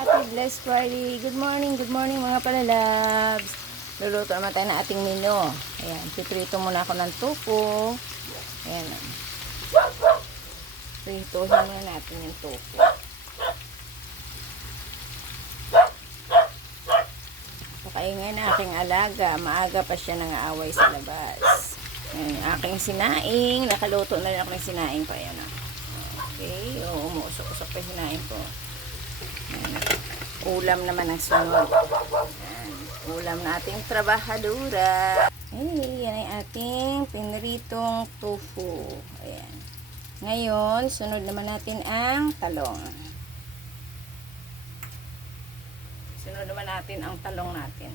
Happy Blessed Friday. Good morning mga palalabs. Luluto naman tayo ng ating menu. Ayan, piprito muna ako ng tofu. Ayan. Pritohin muna natin yung tofu. Pakaingay na aking alaga. Maaga pa siya nang-aaway sa labas. Ayan, aking sinaing. Nakaluto na rin ako ng sinaing pa. Ayan. Okay. Umuusok-usok pa yung sinaing ko. Ayan. Ulam naman ang sunod. Ayan. Ulam na ating trabahadura. Hey, yan ay ating pinritong tofu. Ayan. Ngayon, sunod naman natin ang talong. Sunod naman natin ang talong natin.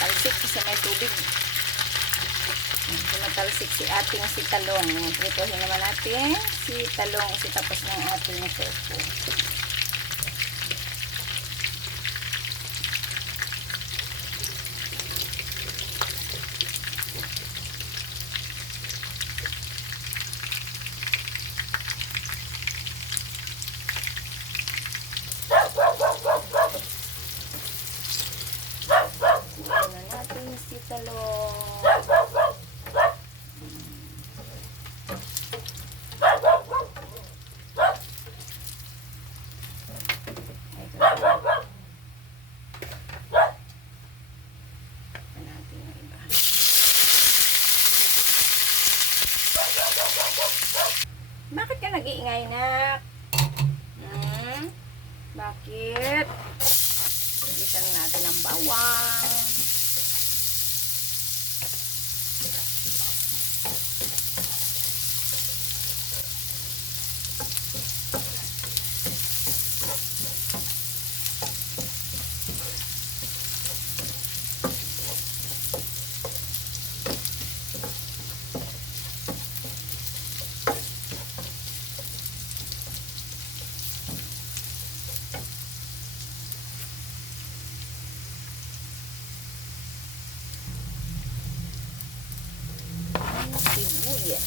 Talsik sa may tubig. Tumatalsik si ating si talong. Pritohin naman natin si talong si tapos ng ating tofu. Si talong. Bakit ka nag-iingay, nak? Bakit? Bilisan natin ang bawang. Sibuyas.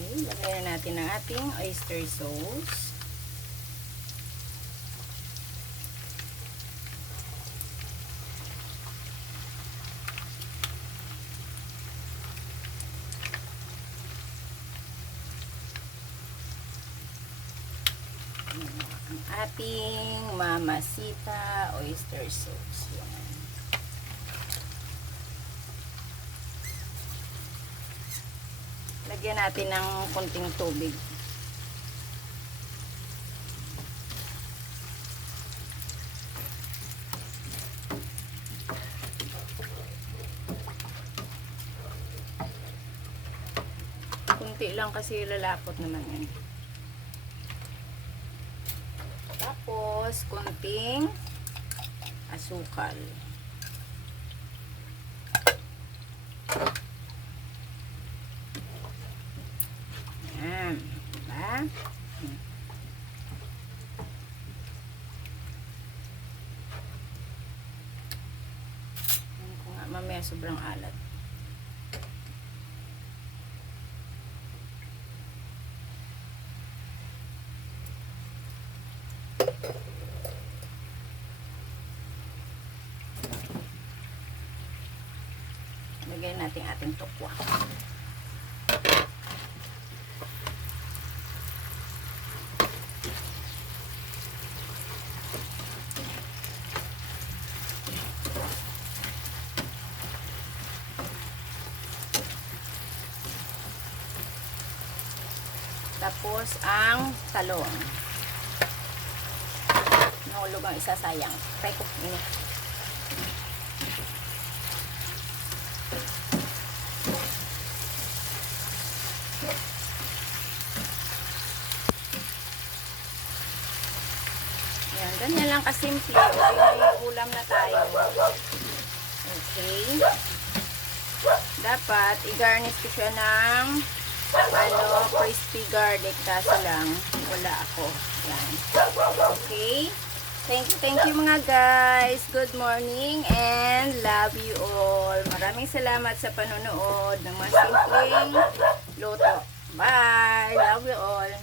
Okay, lagyan na natin ang ating oyster sauce. Ang ating Mamacita oyster sauce. Yan. Lagyan natin ng konting tubig. Kunti lang kasi lalapot naman yan. Tapos, konting asukal. Ayan. Diba? Ayan ko nga, mamaya sobrang alat. Lagyan natin ating tokwa. Tapos ang talong. Nahulog ang isa, sayang. Try ko ini. Ganyan lang kasimple. Okay, may ulam na tayo. Okay. Dapat, i-garnish ko siya ng crispy garlic. Kaso lang, wala ako. Yan. Okay. Thank you mga guys. Good morning and love you all. Maraming salamat sa panonood ng mga simpleng luto. Bye! Love you all.